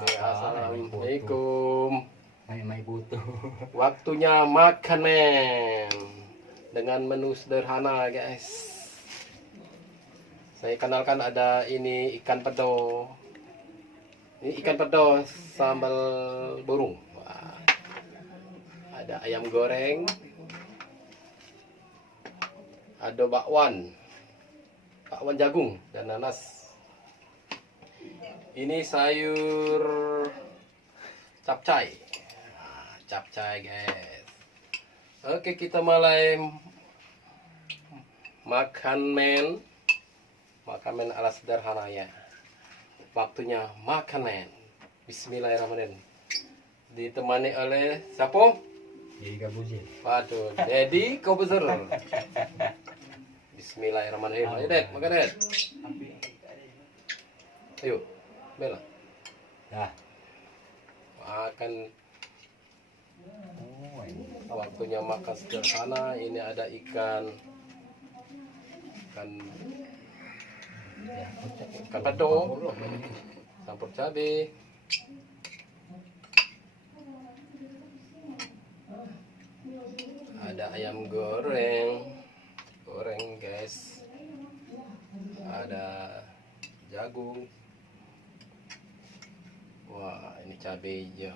Oke, assalamualaikum. Mai butuh. Waktunya makan men dengan menu sederhana guys. Saya kenalkan ada ini ikan pedo. Ini ikan pedo sambal burung. Wah. Ada ayam goreng. Ada bakwan jagung dan nanas. Ini sayur capcay. Capcay guys. Oke, kita mulai makan men ala sederhana ya. Waktunya makan men. Bismillahirrahmanirrahim. Ditemani oleh siapa? Jadi kabujin. Waduh, Dedi Kobuzer. Bismillahirrahmanirrahim. Ayo Ded, makan Ded. Ayo, Bella. Dah. Makan. Oh, ini. Waktunya makan sederhana. Ini ada ikan pedo, campur cabai. Ada ayam goreng guys. Ada jagung. Wah, ini cabenya.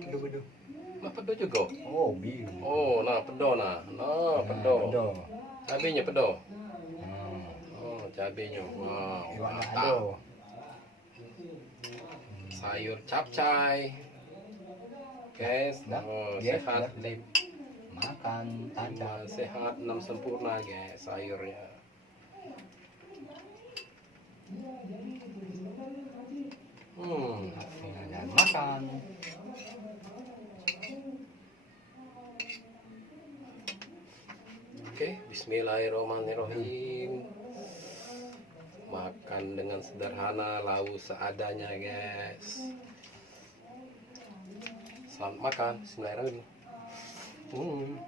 Bedu. Nah, pedo juga. Oh, biu. Oh, nah pedo nah. Nah, pedo. Cabenya pedo. Oh, cabenya. Wow, mantap. Sayur capcay. Guys, oh, sehat. Makan tanda. Sehat 6 sempurna guys sayurnya. Dan makan. Oke, bismillahirrahmanirrahim. Makan dengan sederhana, lauk seadanya guys. Selamat makan, bismillahirrahmanirrahim.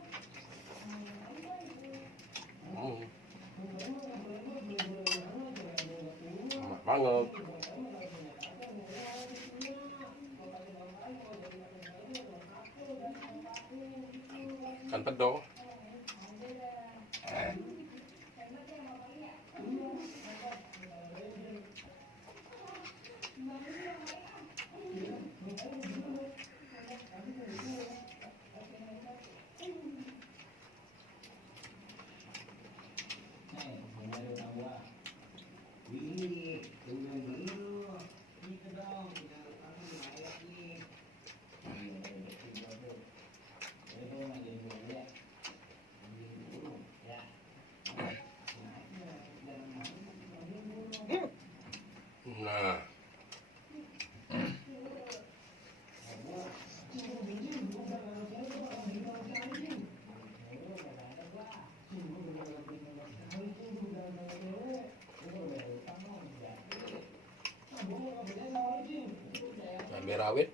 Enak banget. Ikan pedo. Nah, cabai rawit.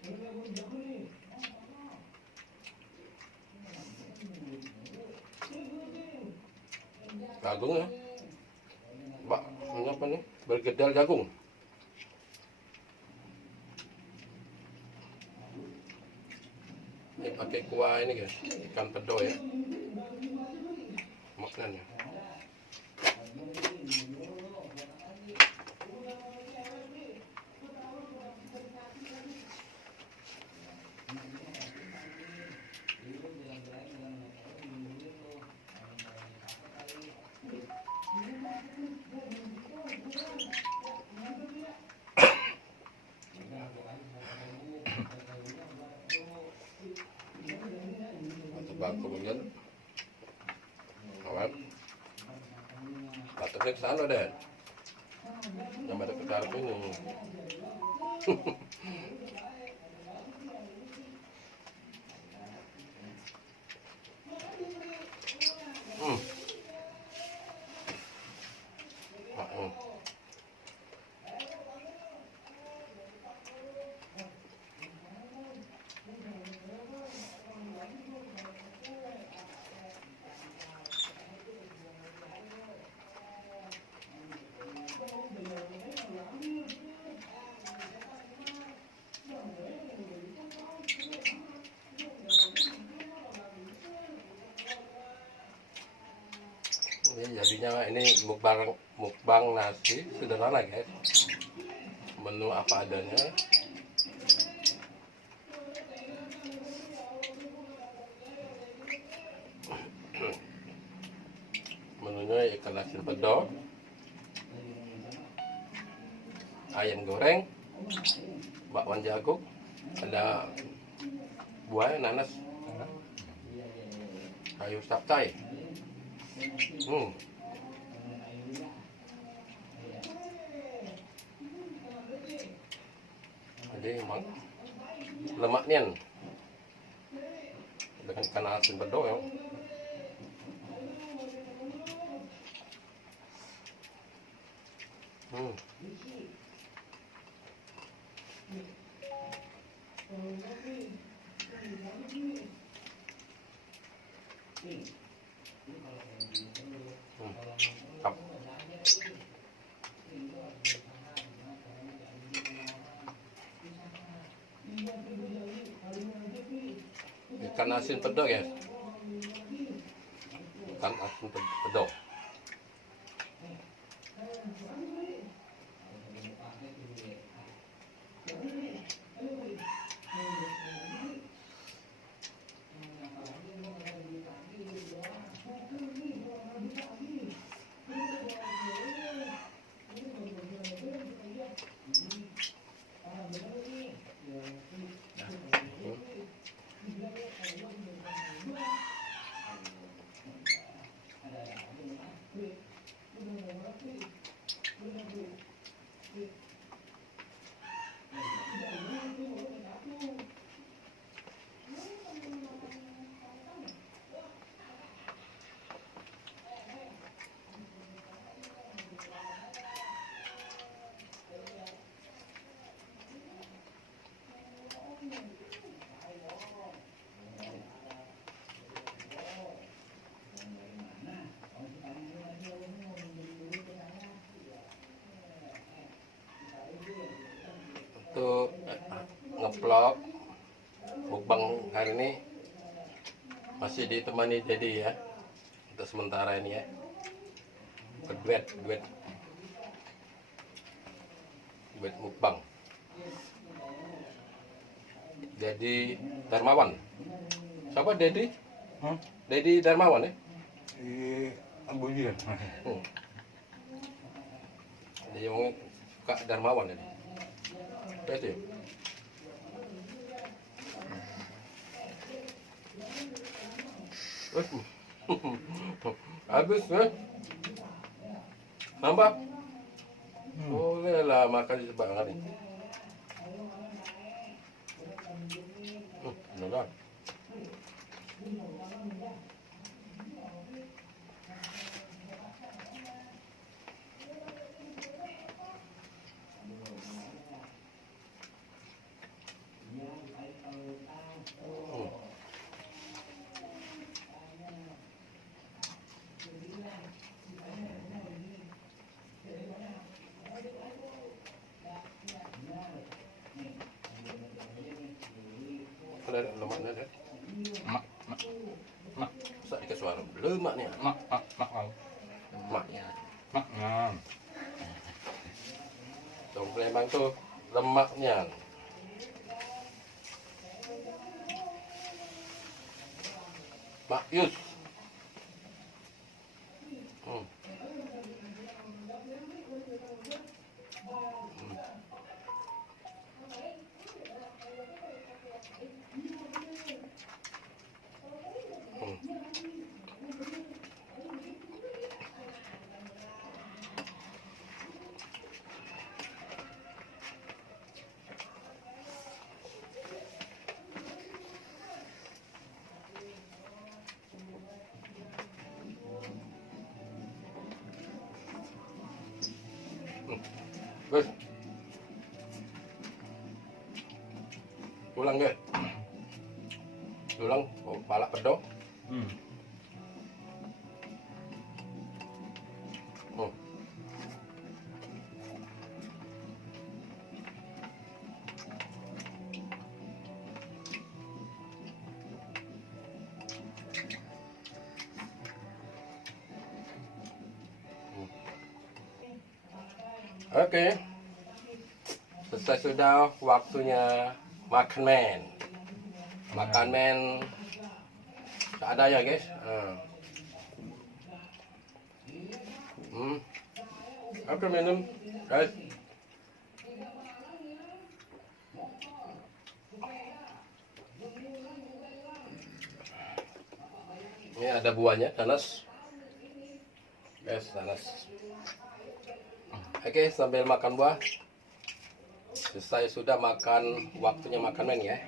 Jagung ya. Mbak, ini apa nih? Bergedel jagung. Ini pakai kuah ini guys, ikan pedo ya. Makanannya. Kemudian awet batuknya ke sana deh, yang ada ke kartu ini. Jadinya ini mukbang nasi sederhana guys. Menu apa adanya. Menunya ikan asin pedo, ayam goreng, bakwan jagung, ada buah nanas, kayu saptai. Jadi emang lemaknya dengan ikan asin pedo ya. Mantap. Ikan asin pedo guys. Ikan asin pedo. Untuk ngevlog mukbang hari ini masih ditemani Dedi ya, untuk sementara ini ya. Duet mukbang. Dedi Darmawan. Siapa Dedi? Dedi Darmawan ya? Ambunya. Dia mau suka Darmawan ini. Itu ya? Habis ya? Nambah? Boleh lah makan sebanyak ini. Benar. Ada lemaknya deh. Mak. Bisa dikasih suara lemaknya. Mak. Lemaknya. Mak. Dong Palembang tuh lemaknya. Mak Yus. Wes. Tulang guys. Tulang palak pedo. Oke. Selesai sudah waktunya makan men. Makan men. Tak ada ya guys. Oke minum guys. Ini ada buahnya, nanas. Guys, nanas. Oke, sambil makan buah. Selesai sudah makan, waktunya makan men ya.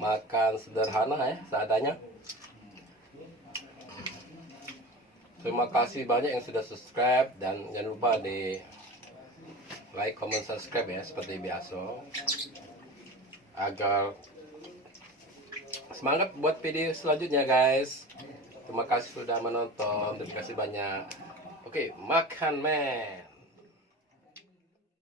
Makan sederhana ya, seadanya. Terima kasih banyak yang sudah subscribe dan jangan lupa di like, comment, subscribe ya seperti biasa agar semangat buat video selanjutnya guys. Terima kasih sudah menonton, terima kasih banyak. Oke, makan men.